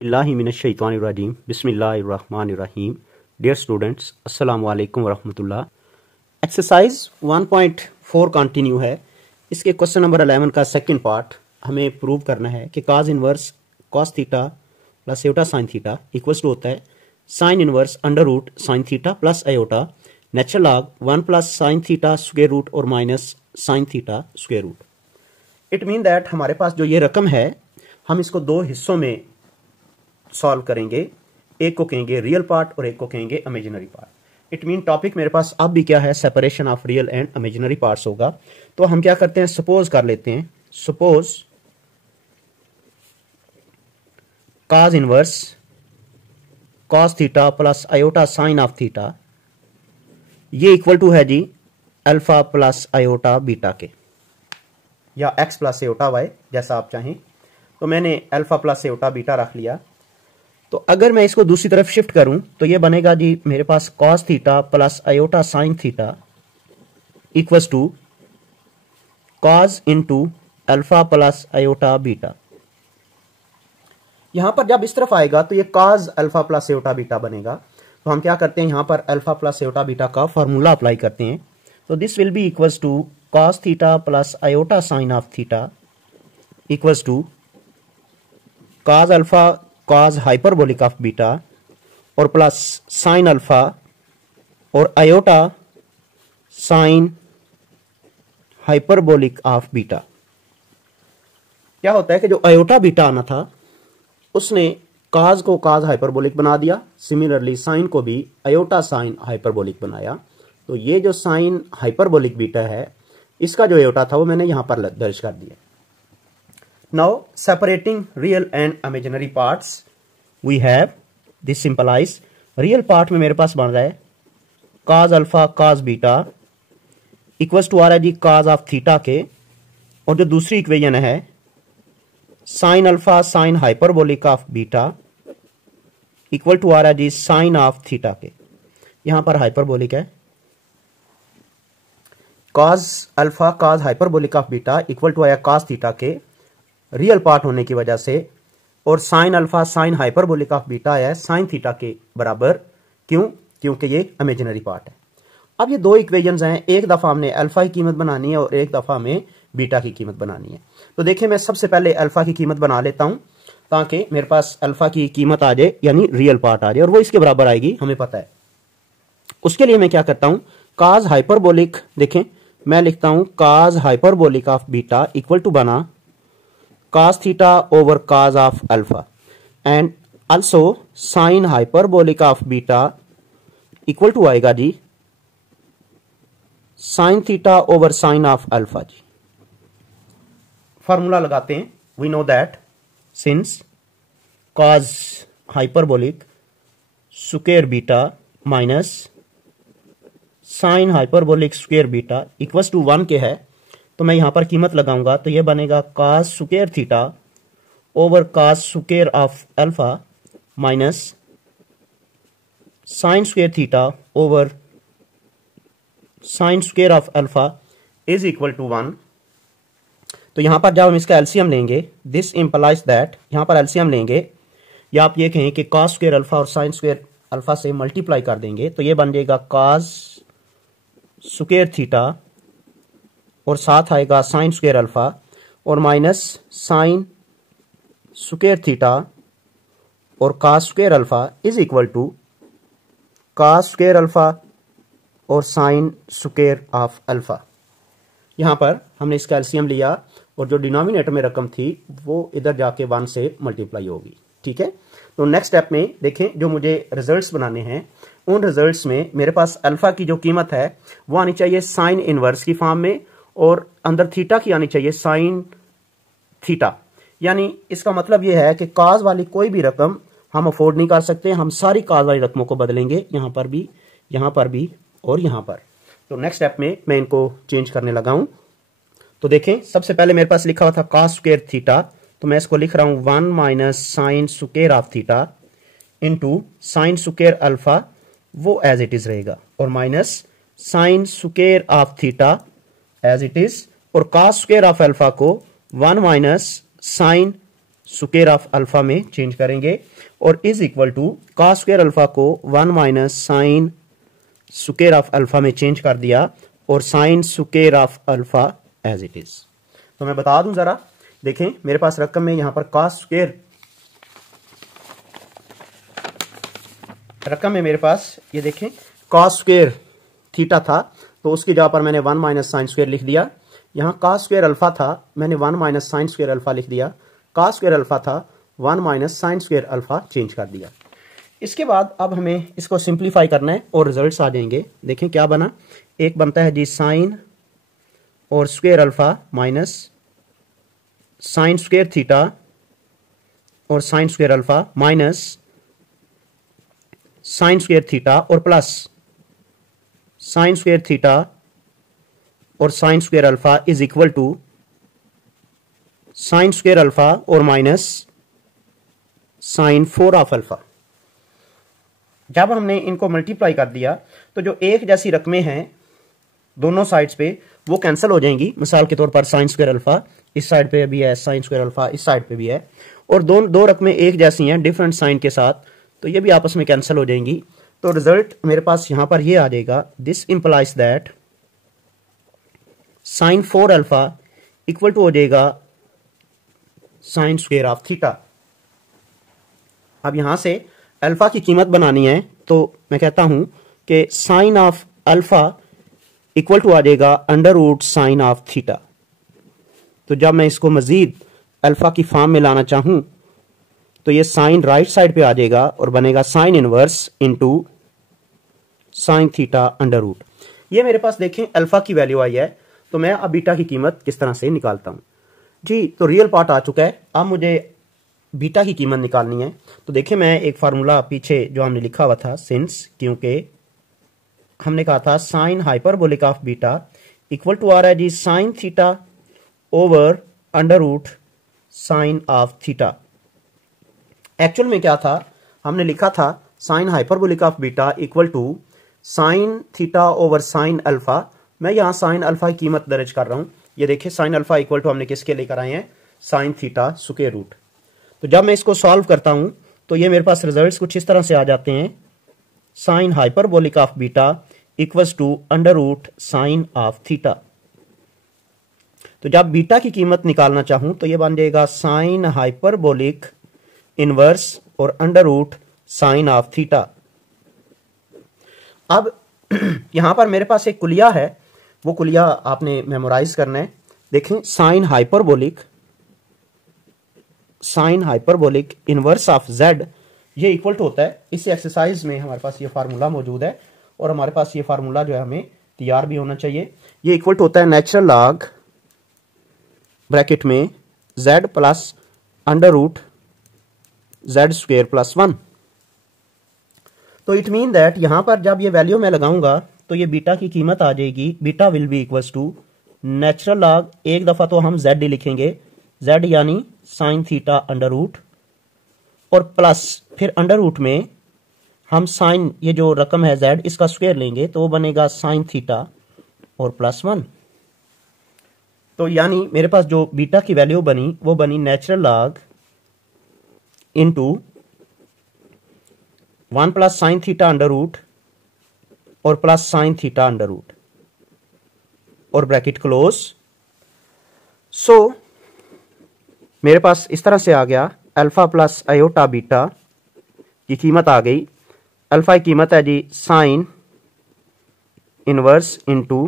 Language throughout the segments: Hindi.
बिस्मिल्लाहिमिनश्शैतानिर्रजीम बिस्मिल्लाहिर्रहमानिर्रहीम। डियर स्टूडेंट्स, अस्सलाम वालेकुम वरहमतुल्लाह। एक्सरसाइज 1.4 कंटिन्यू है। इसके क्वेश्चन नंबर 11 का सेकंड पार्ट हमें प्रूव करना है कि cos inverse cos theta plus iota sine theta equals to होता है sine inverse under root sine theta plus iota natural log 1 plus sine theta square root और minus sine theta square root. It mean that हमारे पास जो ये रकम है हम इसको दो हिस्सों में सॉल्व करेंगे। एक को कहेंगे रियल पार्ट और एक को कहेंगे imaginary part. It mean topic मेरे पास अब भी क्या है, separation of real and imaginary parts होगा। तो हम क्या करते हैं, सपोज कर लेते हैं, suppose cos inverse cos theta plus iota sine of theta ये इक्वल टू है जी अल्फा प्लस आयोटा बीटा के, या x प्लस आयोटा y जैसा आप चाहें। तो मैंने अल्फा प्लस आयोटा बीटा रख लिया। तो अगर मैं इसको दूसरी तरफ शिफ्ट करूं तो ये बनेगा जी मेरे पास cos theta plus iota sine theta equals to cos into alpha plus iota beta. यहां पर जब इस तरफ आएगा तो ये cos alpha plus iota beta बनेगा। तो हम क्या करते हैं, यहां पर अल्फा प्लस आयोटा बीटा का फॉर्मूला अप्लाई करते हैं। तो this will be equals to cos theta plus iota sine of theta equals to cos alpha cos hyperbolic of beta और प्लस साइन अल्फा और iota sine hyperbolic of beta. क्या होता है कि जो आयोटा बीटा आना था उसने cos को cos हाइपरबोलिक बना दिया, सिमिलरली साइन को भी आयोटा साइन हाइपरबोलिक बनाया। तो ये जो साइन हाइपरबोलिक बीटा है इसका जो आयोटा था वो मैंने यहां पर दर्ज कर दिया। Now separating real and imaginary parts we have this symbolize real part में मेरे पास बन रहा है cos alpha cos beta equals to आ रहा है जी cos ऑफ थीटा के, और जो दूसरी इक्वेशन है sin alpha sin hyperbolic of beta equal to आ रहा है जी sin ऑफ थीटा के। यहां पर हाइपरबोलिक है, cos alpha cos hyperbolic of beta equal to आया cos थीटा के रियल पार्ट होने की वजह से, और sine alpha sine hyperbolic of beta है साइन थीटा के बराबर। क्यों? क्योंकि ये इमेजिनरी पार्ट है। अब ये दो इक्वेशंस हैं, एक दफा हमने अल्फा की कीमत बनानी है और एक दफा हमें बीटा की कीमत बनानी है। तो देखिए मैं सबसे पहले अल्फा की कीमत बना लेता हूं ताकि मेरे पास अल्फा की कीमत आ जाए, यानी रियल पार्ट आ जाए, और वो इसके बराबर आएगी, हमें पता है। उसके लिए मैं क्या करता हूं, cos हाइपरबोलिक, देखें मैं लिखता हूं cos hyperbolic of beta equal to बना cos theta over cos of alpha, and also sine hyperbolic of beta equal to आएगा जी sine theta over sine of alpha जी। फॉर्मूला लगाते हैं। We know that since cos hyperbolic square beta minus sine hyperbolic square beta equals to 1 के है, तो मैं यहां पर कीमत लगाऊंगा तो यह बनेगा cos square theta over cos square of alpha minus sine square theta over sine square of alpha is equal to 1। तो यहां पर जब हम इसका एलसीएम लेंगे, दिस इंप्लाइज दैट, यहां पर एलसीएम लेंगे या आप ये कहें कि cos स्क्वायर अल्फा और साइन स्क्वायर अल्फा से मल्टीप्लाई कर देंगे तो ये बन जाएगा cos स्क्वायर थीटा और साथ आएगा साइन स्क्वायर अल्फा और माइनस साइन स्क्वायर थीटा और cos square alpha is equal to cos square alpha और साइन स्क्वायर ऑफ अल्फा। यहां पर हमने इसका एलसीएम लिया और जो डिनोमिनेटर में रकम थी वो इधर जाके 1 से मल्टीप्लाई होगी। ठीक है, तो नेक्स्ट स्टेप में देखें, जो मुझे रिजल्ट्स बनाने हैं उन रिजल्ट्स में मेरे पास अल्फा की जो कीमत है वो आनी चाहिए साइन इनवर्स की फॉर्म में, और अंदर थीटा की आनी चाहिए साइन थीटा। यानी इसका मतलब यह है कि cos वाली कोई भी रकम हम अफोर्ड नहीं कर सकते, हम सारी cos वाली रकमों को बदलेंगे, यहां पर भी, यहां पर भी और यहां पर। तो नेक्स्ट स्टेप में मैं इनको चेंज करने लगा हूं। तो देखें सबसे पहले मेरे पास लिखा हुआ था cos स्क्वायर थीटा, तो मैं इसको लिख रहा हूं 1 minus sine square of theta into sine square alpha, वो एज इट इज रहेगा, और minus sine square of theta as it is, और cos स्क्वायर ऑफ अल्फा को 1 minus sine square of alpha में चेंज करेंगे और is equal to cos square alpha को 1 minus sine square of alpha में चेंज कर दिया और sine square of alpha as it is. तो मैं बता दूं जरा, देखें मेरे पास रकम में यहां पर कॉस स्क्वायर रकम में मेरे पास ये देखें कॉस स्क्वायर थीटा था तो उसकी जगह पर मैंने 1 माइनस साइन स्क्वायर लिख दिया। यहां कॉस स्क्वायर अल्फा था, मैंने 1 माइनस साइन स्क्वायर अल्फा लिख दिया। कॉस स्क्वायर अल्फा था, 1 minus sine square alpha change कर दिया। इसके बाद अब हमें इसको सिंप्लीफाई करना है और रिजल्ट्स आ जाएंगे। देखें क्या बना, एक बनता है जी साइन और square alpha minus sine square theta और sine square alpha minus sine square theta और प्लस साइन स्क्वायर थीटा और sine square alpha is equal to sine square alpha और माइनस साइन 4 ऑफ अल्फा। जब हमने इनको मल्टीप्लाई कर दिया तो जो एक जैसी रकमें हैं दोनों साइड्स पे वो कैंसिल हो जाएंगी। मिसाल के तौर पर साइन स्क्वायर अल्फा इस साइड पे भी है, साइन स्क्वायर अल्फा इस साइड पे भी है और दो रकमें एक जैसी हैं डिफरेंट साइन के साथ, तो ये भी आपस में कैंसिल हो जाएंगी। तो रिजल्ट मेरे पास यहां पर ये आ जाएगा, this implies that sine 4 alpha equal to हो जाएगा साइन स्क्वायर ऑफ थीटा। अब यहां से अल्फा की कीमत बनानी है तो मैं कहता हूं कि sine of alpha equal to आ जाएगा under root sine of theta. तो जब मैं इसको मजीद अल्फा की फॉर्म में लाना चाहूं तो ये साइन राइट साइड पे आ जाएगा और बनेगा sine inverse into sine theta under root. ये मेरे पास देखें अल्फा की वैल्यू आई है, तो मैं अब बीटा की कीमत किस तरह से निकालता हूं जी। तो रियल पार्ट आ चुका है, अब मुझे बीटा की कीमत निकालनी है। तो देखिए मैं एक फार्मूला पीछे जो हमने लिखा हुआ था, सिंस, क्योंकि हमने कहा था sine hyperbolic of beta equal to आ रहा है जी sine theta over under root sine of theta. Actual में क्या था, हमने लिखा था sine hyperbolic of beta equal to sine theta over sine alpha. मैं यहां साइन अल्फा की कीमत दर्ज कर रहा हूं। ये देखिए साइन अल्फा इक्वल टू हमने किसके लेकर आए हैं, साइन थीटा स्क्वायर रूट। तो जब मैं इसको सॉल्व करता हूं तो ये मेरे पास रिजल्ट्स कुछ इस तरह से आ जाते हैं, sine hyperbolic of beta equals to under root sine of theta. तो जब बीटा की कीमत निकालना चाहूं तो ये बन जाएगा साइन हाइपरबोलिक इनवर्स और under root sine of theta. अब यहां पर मेरे पास एक कुलिया है, वो कुलिया आपने मेमोराइज करना है। देखें sign hyperbolic inverse of Z ये इक्वल टू होता है, इस एक्सरसाइज में हमारे पास ये फार्मूला मौजूद है और हमारे पास ये फार्मूला जो है हमें तैयार भी होना चाहिए। ये इक्वल टू होता है नेचुरल लॉग ब्रैकेट में Z plus under root Z square plus 1। तो इट मीन दैट यहां पर जब ये वैल्यू मैं लगाऊंगा तो ये बीटा की कीमत आ जाएगी, beta will be equals to natural log, एक दफा तो हम जेड ही लिखेंगे, जेड यानी साइन थीटा अंडर रूट और प्लस फिर अंडर रूट में हम साइन, ये जो रकम है जेड इसका स्क्वायर लेंगे तो वो बनेगा साइन थीटा और प्लस 1। तो यानी मेरे पास जो बीटा की वैल्यू बनी वो बनी natural log into 1 plus sine theta under root और plus sine theta under root और ब्रैकेट क्लोज। सो मेरे पास इस तरह से आ गया अल्फा प्लस आयोटा बीटा की कीमत आ गई। अल्फा की कीमत है जी sine inverse into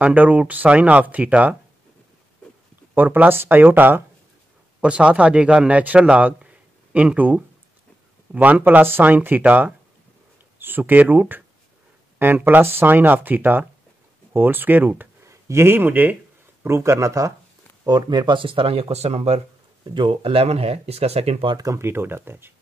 under root sine of theta और प्लस आयोटा और साथ आ जाएगा natural log into 1 plus sine theta square root and plus sine of theta whole square root. यही मुझे प्रूव करना था और मेरे पास इस तरह ये क्वेश्चन नंबर जो 11 है इसका सेकंड पार्ट कंप्लीट हो जाता है जी।